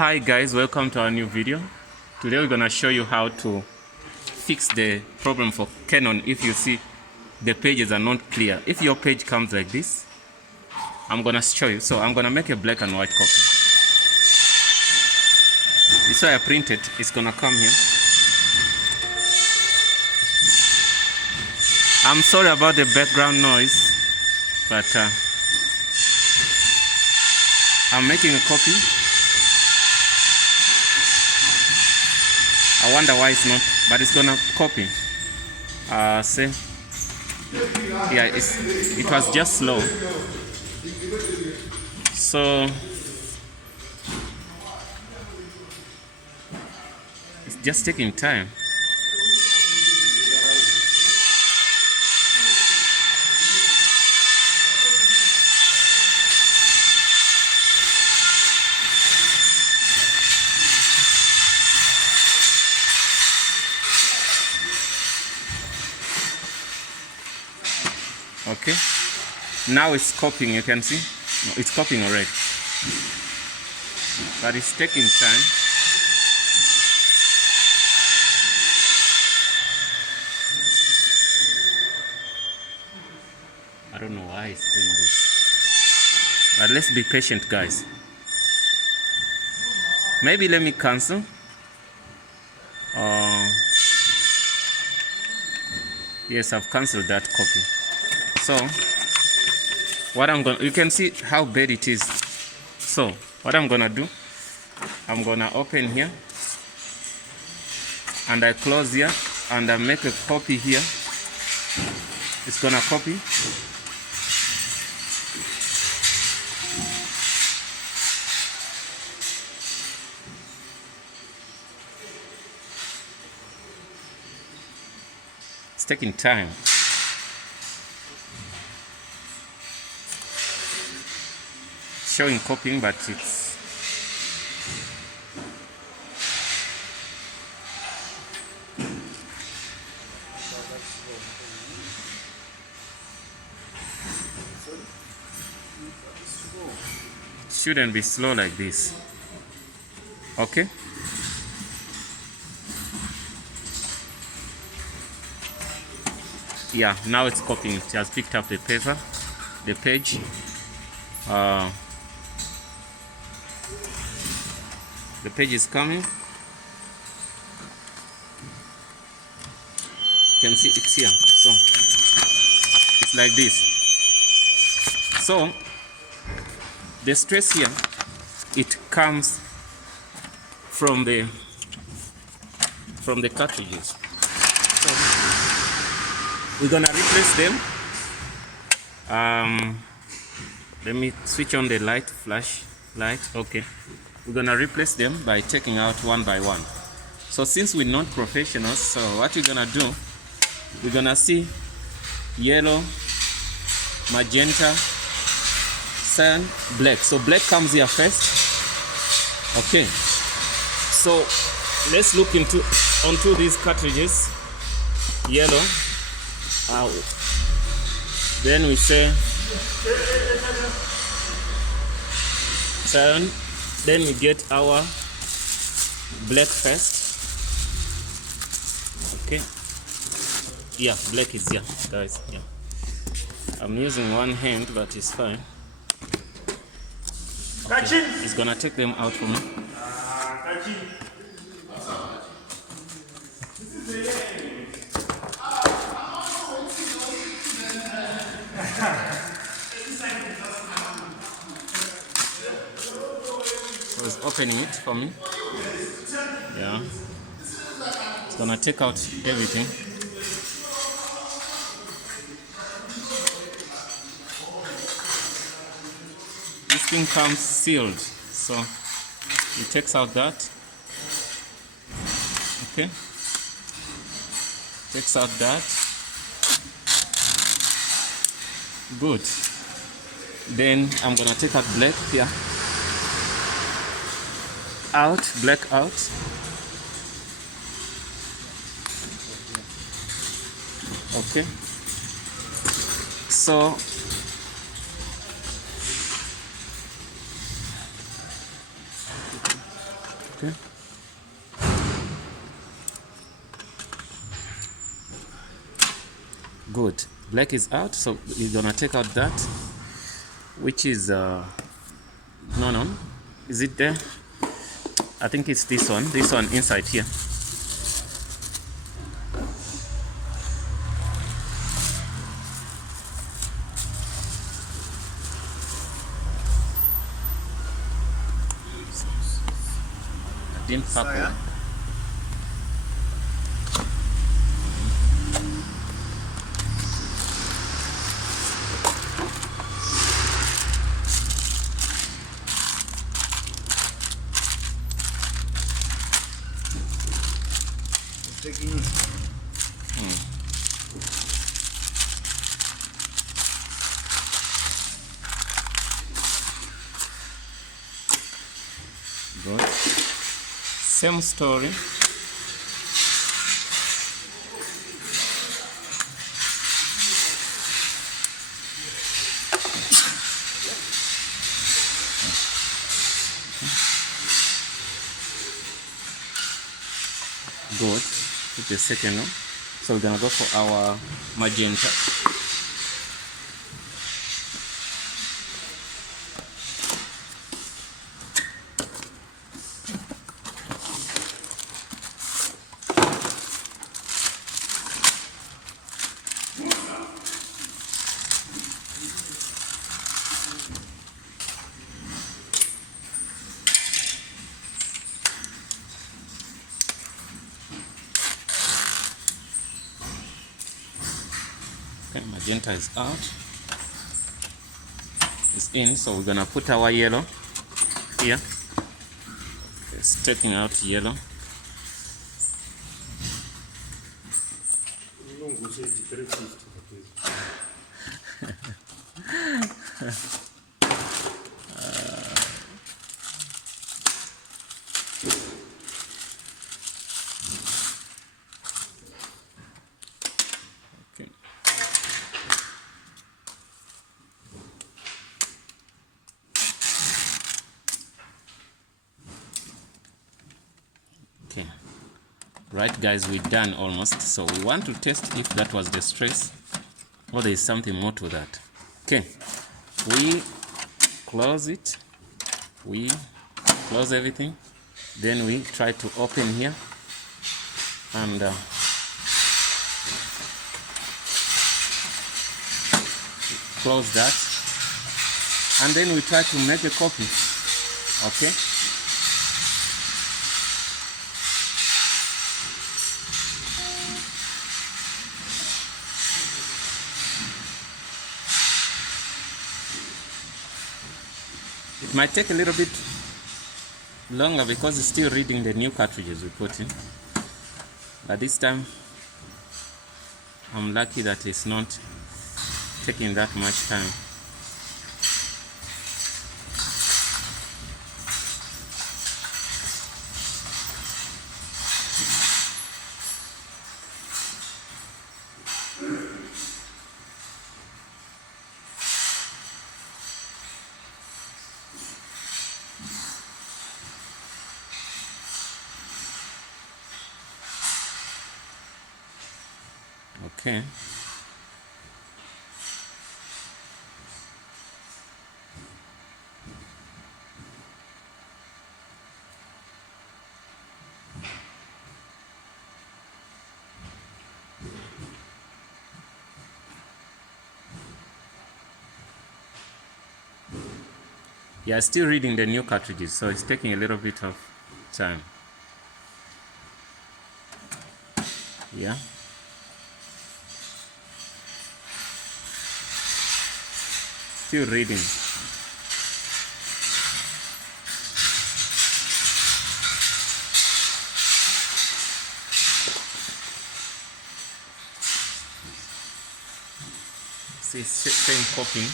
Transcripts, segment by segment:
Hi guys, welcome to our new video. Today we're gonna show you how to fix the problem for Canon if you see the pages are not clear. If your page comes like this, I'm gonna show you. So I'm gonna make a black and white copy. This way I print it, it's gonna come here. I'm sorry about the background noise, but I'm making a copy. I wonder why it's not, but it's gonna copy. See, yeah, it was just slow. So it's just taking time. Okay, now it's copying. You can see it's copying already, but it's taking time. I don't know why it's doing this, but let's be patient, guys. Maybe let me cancel. Yes, I've canceled that copy. So what I'm gonna, you can see how bad it is. So what I'm gonna do, I'm gonna open here and I close here and I make a copy here. It's gonna copy. It's taking time. Showing copying, but it's shouldn't be slow like this. Okay, yeah, now it's copying. It has picked up the paper, the page. The page is coming. You can see it's here. So it's like this. So the stress here, it comes from the cartridges. So we're gonna replace them. Let me switch on the light, flash light. Okay, we're gonna replace them by taking out one by one. So since we're not professionals, so what we're gonna do, we're gonna see yellow, magenta, cyan, black. So black comes here first. Okay, so let's look onto these cartridges. Yellow, then we say cyan, then we get our black first. Okay, yeah, black is here, guys. Yeah, I'm using one hand, but it's fine. Okay. It's gonna take them out for me. So it's opening it for me. Yeah, it's gonna take out everything. This thing comes sealed, so it takes out that. Okay, takes out that. Good. Then I'm gonna take out black here. Out, black out. Okay, so Okay. Good. Black is out, so you're gonna take out that, which is no. Is it there? I think it's this one inside here. I didn't pack. Good. Same story. Good. Put the second one. So we're gonna go for our magenta. Okay, magenta is out. It's in, so we're gonna put our yellow here. Okay, it's taking out yellow. Okay. Okay. Right, guys, we're done almost. So we want to test if that was the stress or there is something more to that. Okay. We close it. We close everything. Then we try to open here and close that, and then we try to make a copy. Okay. It might take a little bit longer because it's still reading the new cartridges we put in, but this time I'm lucky that it's not taking that much time. Okay. Yeah, still reading the new cartridges, so it's taking a little bit of time. Yeah. Still reading. See, same copying.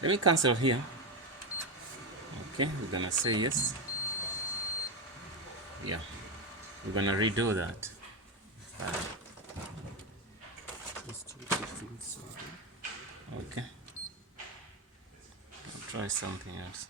Let me cancel here. Okay, we're gonna say yes. Yeah, we're gonna redo that. Okay, I'll try something else.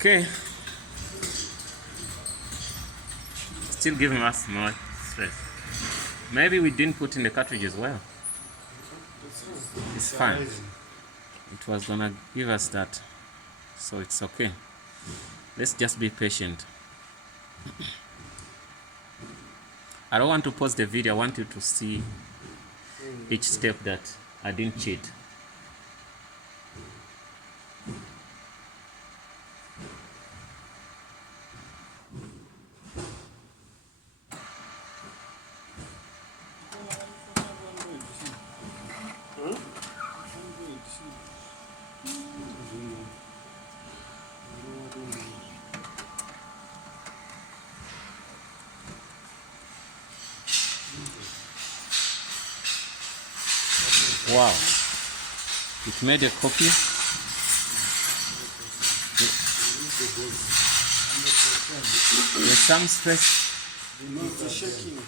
Okay, still giving us more stress. Maybe we didn't put in the cartridge as well. It's fine. It was gonna give us that, so it's okay. Let's just be patient. I don't want to pause the video. I want you to see each step that I didn't cheat. Wow, it made a copy. There's some stress. It's a shaking.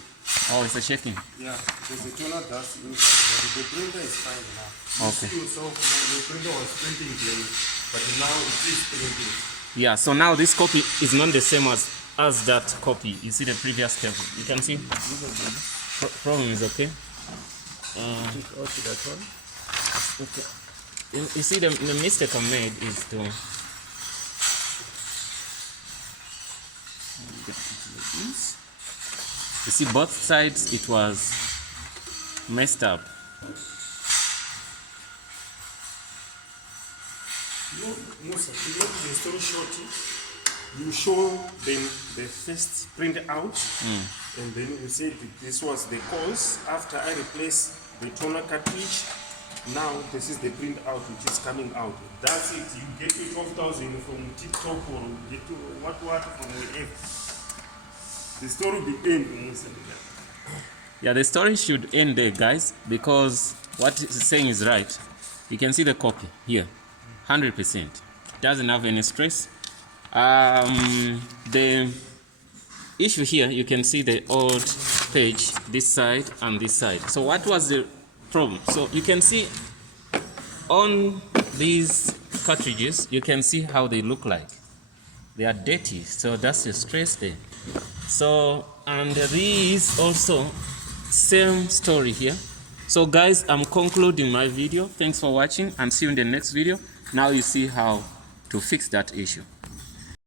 Oh, it's a shaking. Yeah, because the toner dust inside, but the printer is fine now. Okay. You see yourself, the printer was printing plain, but now it is printing. Yeah, so now this copy is not the same as that copy. You see the previous step. You can see. Problem is okay. That one. Okay. You see, the mistake I made is to you see both sides it was messed up. Musa, you know the story short, you show them the first print out, and then you say this was the cause. After I replace the toner cartridge, now this is the print out which is coming out. That's it. You get to 12,000 from TikTok or get to what from wherever. The story will be ending. Yeah, the story should end there, guys, because what it's saying is right. You can see the copy here, 100%. Doesn't have any stress. The issue here, you can see the old page, this side and this side. So what was the problem? So you can see on these cartridges, you can see how they look like. They are dirty, so that's the stress there. So, and these also, same story here. So guys, I'm concluding my video. Thanks for watching and see you in the next video. Now you see how to fix that issue.